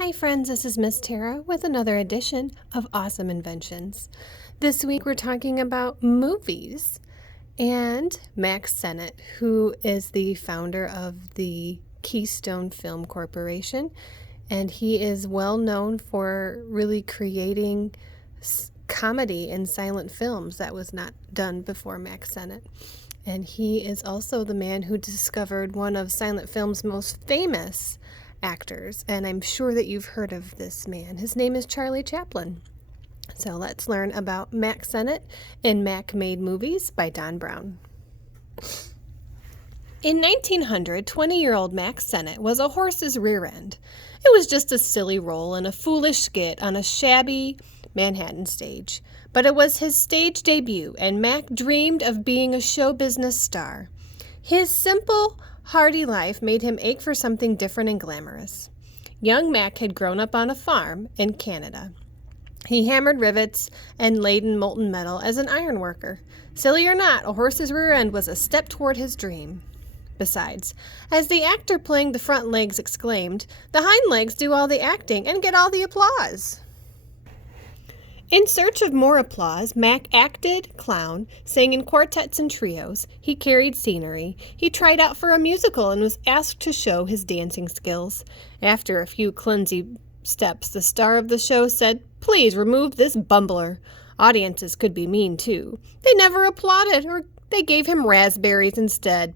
Hi friends, this is Miss Tara with another edition of Awesome Inventions. This week we're talking about movies and Mack Sennett, who is the founder of the Keystone Film Corporation, and he is well known for really creating comedy in silent films that was not done before Mack Sennett. And he is also the man who discovered one of silent film's most famous actors, and I'm sure that you've heard of this man. His name is Charlie Chaplin. So let's learn about Mack Sennett in Mack Made Movies by Don Brown. In 1900, 20-year-old Mack Sennett was a horse's rear end. It was just a silly role in a foolish skit on a shabby Manhattan stage. But it was his stage debut, and Mack dreamed of being a show business star. His simple, hardy life made him ache for something different and glamorous. Young Mack had grown up on a farm in Canada. He hammered rivets and laid in molten metal as an iron worker. Silly or not, a horse's rear end was a step toward his dream. Besides, as the actor playing the front legs exclaimed, the hind legs do all the acting and get all the applause. In search of more applause, Mack acted, clowned, sang in quartets and trios. He carried scenery. He tried out for a musical and was asked to show his dancing skills. After a few clumsy steps, the star of the show said, "Please remove this bumbler." Audiences could be mean, too. They never applauded, or they gave him raspberries instead.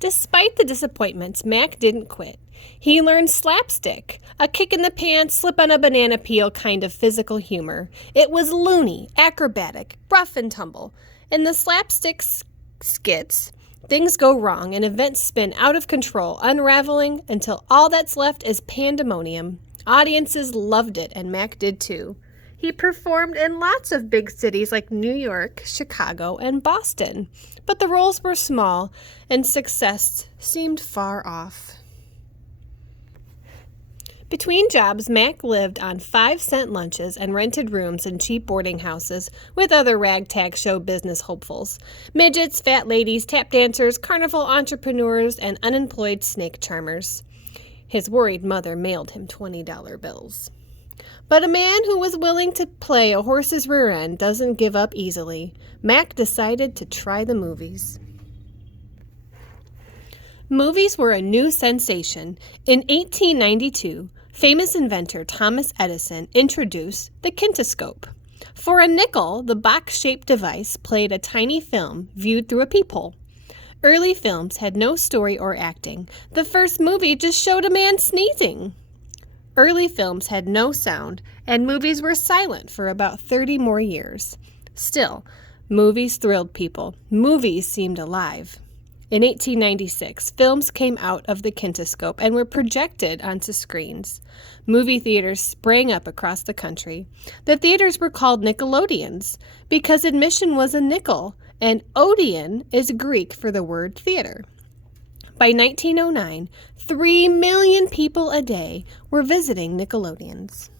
Despite the disappointments, Mack didn't quit. He learned slapstick, a kick in the pants, slip on a banana peel kind of physical humor. It was loony, acrobatic, rough and tumble. In the slapstick skits, things go wrong and events spin out of control, unraveling until all that's left is pandemonium. Audiences loved it, and Mack did too. He performed in lots of big cities like New York, Chicago, and Boston, but the roles were small and success seemed far off. Between jobs, Mack lived on 5-cent lunches and rented rooms in cheap boarding houses with other ragtag show business hopefuls. Midgets, fat ladies, tap dancers, carnival entrepreneurs, and unemployed snake charmers. His worried mother mailed him $20 bills. But a man who was willing to play a horse's rear end doesn't give up easily. Mack decided to try the movies. Movies were a new sensation. In 1892, famous inventor Thomas Edison introduced the kinetoscope. For a nickel, the box-shaped device played a tiny film viewed through a peephole. Early films had no story or acting. The first movie just showed a man sneezing. Early films had no sound, and movies were silent for about 30 more years. Still, movies thrilled people. Movies seemed alive. In 1896, films came out of the kinetoscope and were projected onto screens. Movie theaters sprang up across the country. The theaters were called Nickelodeons because admission was a nickel, and Odeon is Greek for the word theater. By 1909, 3 million people a day were visiting Nickelodeons.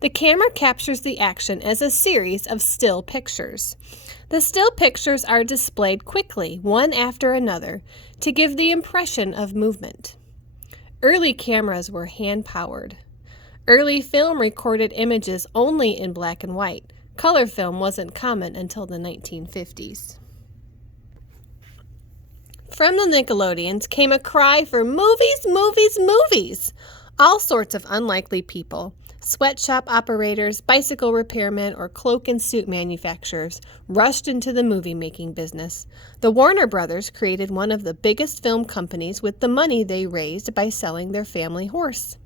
The camera captures the action as a series of still pictures. The still pictures are displayed quickly, one after another, to give the impression of movement. Early cameras were hand-powered. Early film recorded images only in black and white. Color film wasn't common until the 1950s. From the Nickelodeons came a cry for movies, movies, movies! All sorts of unlikely people, sweatshop operators, bicycle repairmen, or cloak and suit manufacturers rushed into the movie-making business. The Warner Brothers created one of the biggest film companies with the money they raised by selling their family horse.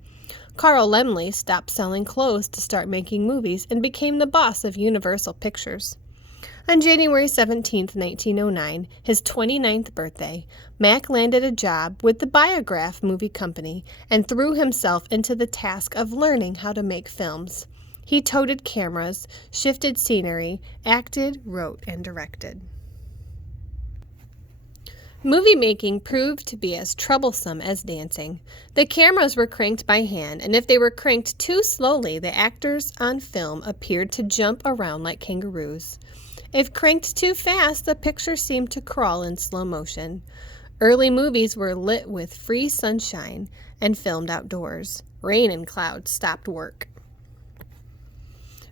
Carl Laemmle stopped selling clothes to start making movies and became the boss of Universal Pictures. On January 17, 1909, his 29th birthday, Mack landed a job with the Biograph Movie Company and threw himself into the task of learning how to make films. He toted cameras, shifted scenery, acted, wrote, and directed. Movie making proved to be as troublesome as dancing. The cameras were cranked by hand, and if they were cranked too slowly, the actors on film appeared to jump around like kangaroos. If cranked too fast, the picture seemed to crawl in slow motion. Early movies were lit with free sunshine and filmed outdoors. Rain and clouds stopped work.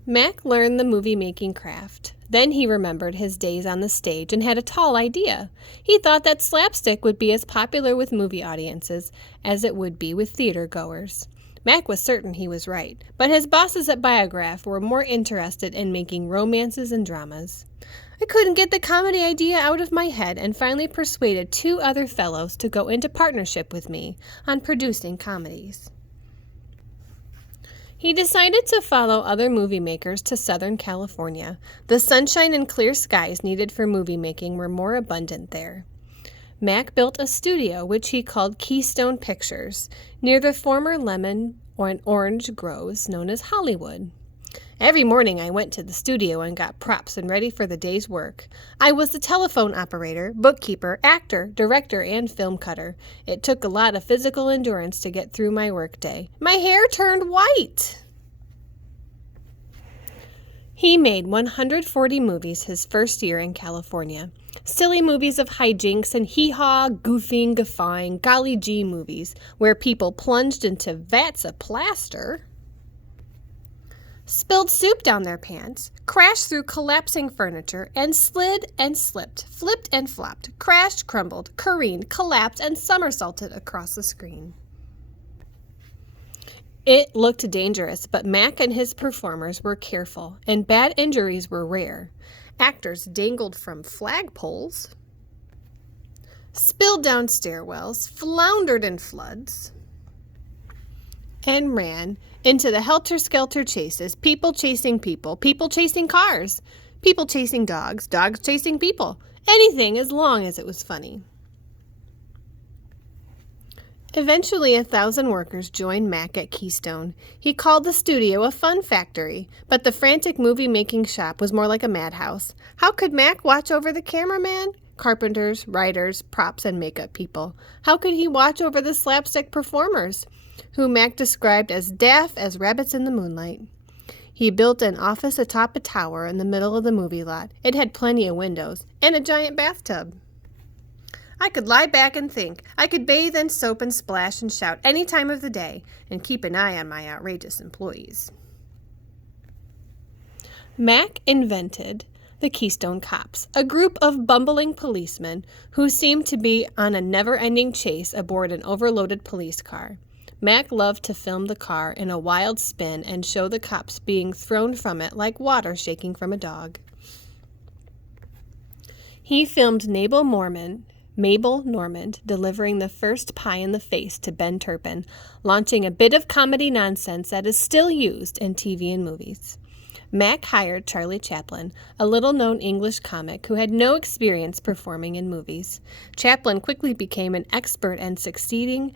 Mack learned the movie-making craft. Then he remembered his days on the stage and had a tall idea. He thought that slapstick would be as popular with movie audiences as it would be with theater goers. Mack was certain he was right, but his bosses at Biograph were more interested in making romances and dramas. I couldn't get the comedy idea out of my head and finally persuaded 2 other fellows to go into partnership with me on producing comedies. He decided to follow other movie makers to Southern California. The sunshine and clear skies needed for movie making were more abundant there. Mack built a studio which he called Keystone Pictures near the former lemon and orange groves known as Hollywood. Every morning I went to the studio and got props and ready for the day's work. I was the telephone operator, bookkeeper, actor, director, and film cutter. It took a lot of physical endurance to get through my workday. My hair turned white. He made 140 movies his first year in California. Silly movies of hijinks and hee-haw, goofing, guffawing, golly gee movies where people plunged into vats of plaster, spilled soup down their pants, crashed through collapsing furniture, and slid and slipped, flipped and flopped, crashed, crumbled, careened, collapsed, and somersaulted across the screen. It looked dangerous, but Mack and his performers were careful, and bad injuries were rare. Actors dangled from flagpoles, spilled down stairwells, floundered in floods, and ran into the helter-skelter chases, people chasing people, people chasing cars, people chasing dogs, dogs chasing people, anything as long as it was funny. Eventually, 1,000 workers joined Mack at Keystone. He called the studio a fun factory, but the frantic movie-making shop was more like a madhouse. How could Mack watch over the cameraman, carpenters, writers, props, and makeup people? How could he watch over the slapstick performers, who Mack described as daft as rabbits in the moonlight? He built an office atop a tower in the middle of the movie lot. It had plenty of windows and a giant bathtub. I could lie back and think. I could bathe in soap and splash and shout any time of the day and keep an eye on my outrageous employees. Mack invented the Keystone Cops, a group of bumbling policemen who seemed to be on a never-ending chase aboard an overloaded police car. Mack loved to film the car in a wild spin and show the cops being thrown from it like water shaking from a dog. He filmed Mabel Normand delivering the first pie in the face to Ben Turpin, launching a bit of comedy nonsense that is still used in TV and movies. Mack hired Charlie Chaplin, a little-known English comic who had no experience performing in movies. Chaplin quickly became an expert and succeeded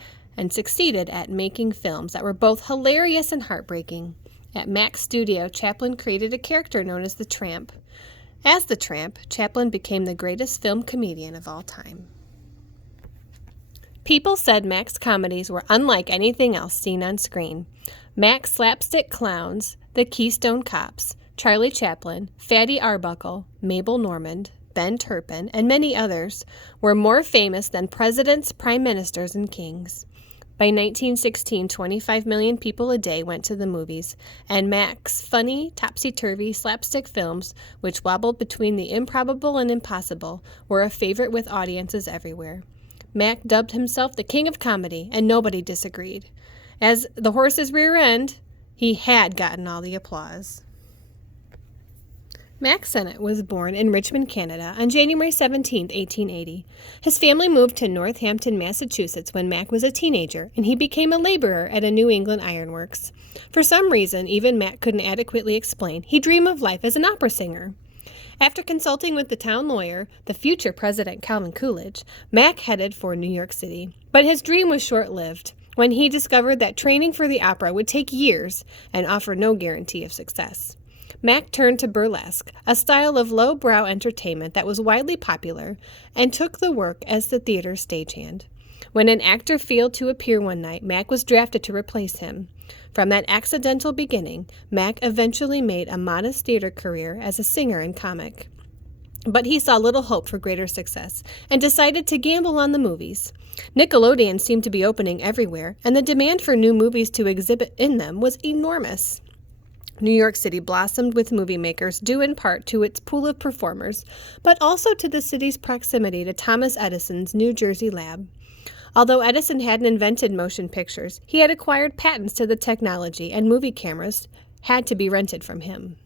at making films that were both hilarious and heartbreaking. At Mack's studio, Chaplin created a character known as the Tramp. As the Tramp, Chaplin became the greatest film comedian of all time. People said Mack's comedies were unlike anything else seen on screen. Mack's slapstick clowns, the Keystone Cops, Charlie Chaplin, Fatty Arbuckle, Mabel Normand, Ben Turpin, and many others were more famous than presidents, prime ministers, and kings. By 1916, 25 million people a day went to the movies, and Mack's funny, topsy-turvy slapstick films, which wobbled between the improbable and impossible, were a favorite with audiences everywhere. Mack dubbed himself the king of comedy, and nobody disagreed. As the horse's rear end, he had gotten all the applause. Mack Sennett was born in Richmond, Canada on January 17, 1880. His family moved to Northampton, Massachusetts when Mack was a teenager, and he became a laborer at a New England ironworks. For some reason, even Mack couldn't adequately explain, he dreamed of life as an opera singer. After consulting with the town lawyer, the future President Calvin Coolidge, Mack headed for New York City. But his dream was short-lived when he discovered that training for the opera would take years and offer no guarantee of success. Mack turned to burlesque, a style of low-brow entertainment that was widely popular, and took the work as the theater's stagehand. When an actor failed to appear one night, Mack was drafted to replace him. From that accidental beginning, Mack eventually made a modest theater career as a singer and comic. But he saw little hope for greater success and decided to gamble on the movies. Nickelodeon seemed to be opening everywhere, and the demand for new movies to exhibit in them was enormous. New York City blossomed with movie makers due in part to its pool of performers, but also to the city's proximity to Thomas Edison's New Jersey lab. Although Edison hadn't invented motion pictures, he had acquired patents to the technology, and movie cameras had to be rented from him.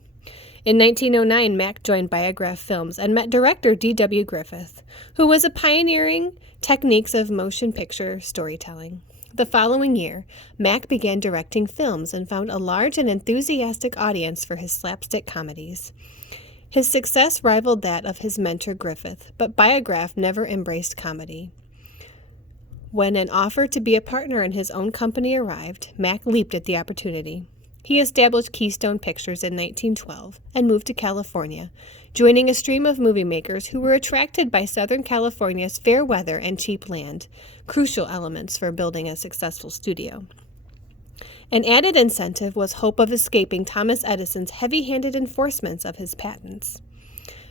In 1909, Mack joined Biograph Films and met director D.W. Griffith, who was pioneering techniques of motion picture storytelling. The following year, Mack began directing films and found a large and enthusiastic audience for his slapstick comedies. His success rivaled that of his mentor Griffith, but Biograph never embraced comedy. When an offer to be a partner in his own company arrived, Mack leaped at the opportunity. He established Keystone Pictures in 1912 and moved to California, joining a stream of movie makers who were attracted by Southern California's fair weather and cheap land, crucial elements for building a successful studio. An added incentive was hope of escaping Thomas Edison's heavy-handed enforcements of his patents.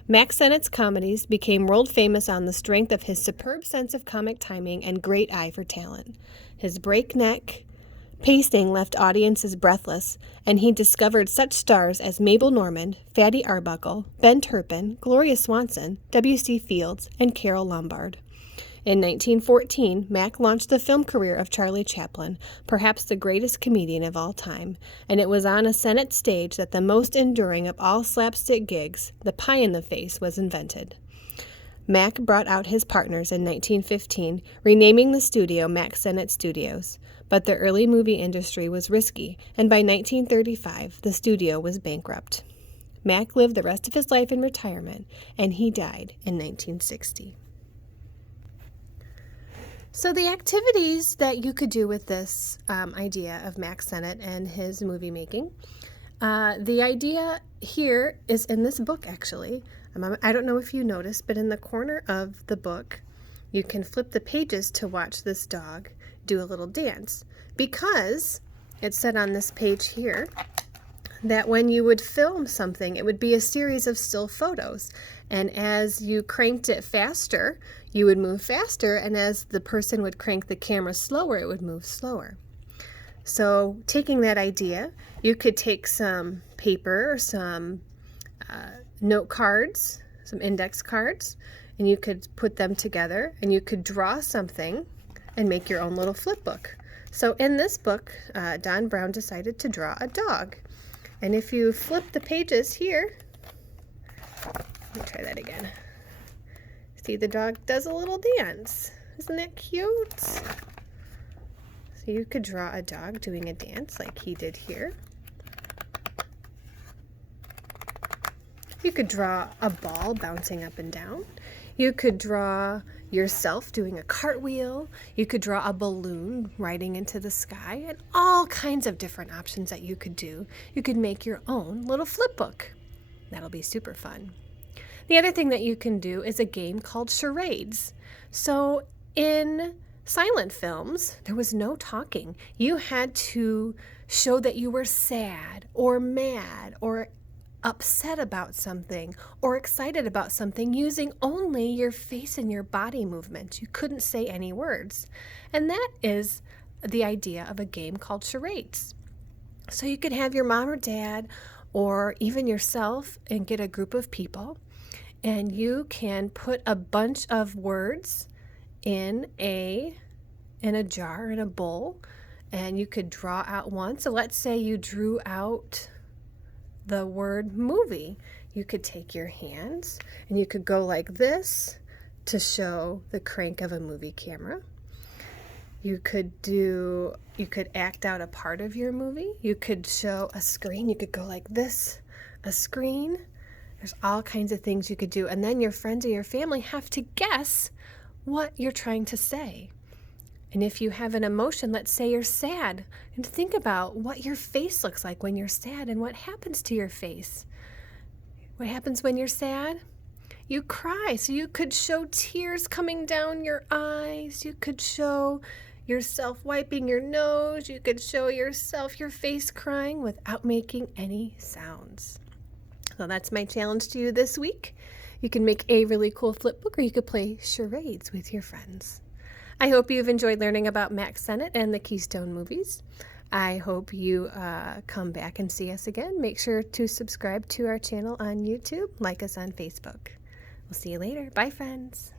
Mack Sennett's comedies became world famous on the strength of his superb sense of comic timing and great eye for talent. His breakneck pacing left audiences breathless, and he discovered such stars as Mabel Normand, Fatty Arbuckle, Ben Turpin, Gloria Swanson, W.C. Fields, and Carole Lombard. In 1914, Mack launched the film career of Charlie Chaplin, perhaps the greatest comedian of all time, and it was on a Sennett stage that the most enduring of all slapstick gigs, the pie in the face, was invented. Mack brought out his partners in 1915, renaming the studio Mack Sennett Studios. But the early movie industry was risky, and by 1935, the studio was bankrupt. Mack lived the rest of his life in retirement, and he died in 1960. So the activities that you could do with this idea of Mack Sennett and his movie making, the idea here is in this book, actually. I don't know if you noticed, but in the corner of the book, you can flip the pages to watch this dog do a little dance, because it said on this page here that when you would film something, it would be a series of still photos, and as you cranked it faster, you would move faster, and as the person would crank the camera slower, it would move slower. So taking that idea, you could take some paper or some note cards, some index cards, and you could put them together, and you could draw something and make your own little flip book. So in this book, Don Brown decided to draw a dog. And if you flip the pages here, let me try that again. See, the dog does a little dance. Isn't that cute? So you could draw a dog doing a dance like he did here. You could draw a ball bouncing up and down. You could draw yourself doing a cartwheel. You could draw a balloon riding into the sky, and all kinds of different options that you could do. You could make your own little flip book. That'll be super fun. The other thing that you can do is a game called charades. So in silent films, there was no talking. You had to show that you were sad or mad or upset about something or excited about something using only your face and your body movement. You couldn't say any words. And that is the idea of a game called charades. So you could have your mom or dad or even yourself and get a group of people, and you can put a bunch of words in a jar, in a bowl, and you could draw out one. So let's say you drew out the word movie. You could take your hands and you could go like this to show the crank of a movie camera. You could act out a part of your movie. You could show a screen. You could go like this, a screen. There's all kinds of things you could do. And then your friends or your family have to guess what you're trying to say. And if you have an emotion, let's say you're sad, and think about what your face looks like when you're sad and what happens to your face. What happens when you're sad? You cry. So you could show tears coming down your eyes. You could show yourself wiping your nose. You could show yourself your face crying without making any sounds. So that's my challenge to you this week. You can make a really cool flip book, or you could play charades with your friends. I hope you've enjoyed learning about Mack Sennett and the Keystone movies. I hope you come back and see us again. Make sure to subscribe to our channel on YouTube, like us on Facebook. We'll see you later. Bye, friends.